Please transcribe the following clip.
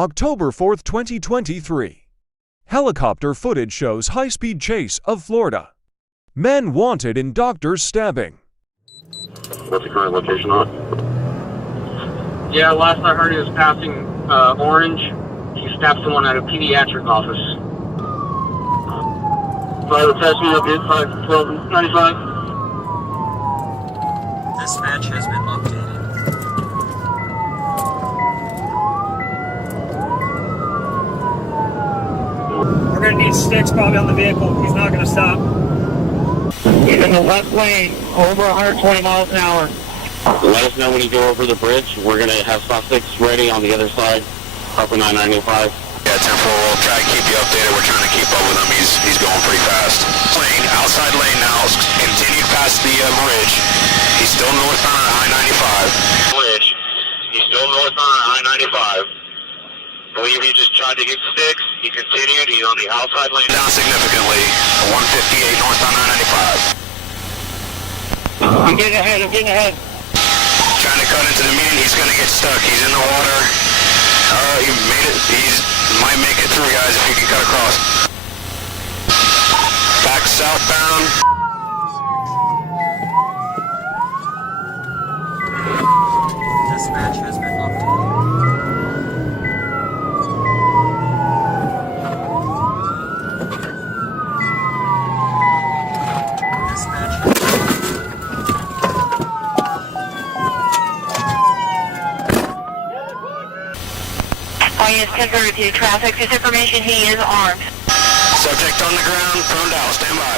October 4, 2023. Helicopter footage shows high-speed chase of Florida. Men wanted in doctor's stabbing. What's the current location on? Yeah, last I heard he was passing Orange. He stabbed someone at a pediatric office. Fire attachment up here, 51295. Dispatch has been updated. We're going to need sticks probably on the vehicle. He's not going to stop. He's in the left lane, over 120 miles an hour. Let us know when you go over the bridge. We're going to have SOT-6 ready on the other side, up in 995. Yeah, 10-4, we'll try to keep you updated. We're trying to keep up with him. He's going pretty fast. Lane, outside lane now, continued past the bridge. He's still northbound on I-95. Bridge. He's still northbound on I-95. Believe he just tried to get sticks. He continued. He's on the outside lane. Down significantly. 158 northbound I-95. I'm getting ahead. Trying to cut into the median. He's going to get stuck. He's in the water. He made it. Might make it through, guys, if he can cut across. Back southbound. Dispatch has been updated. Dispatch has been Is 1032 traffic. This information, he is armed. Subject on the ground, prone down. Stand by.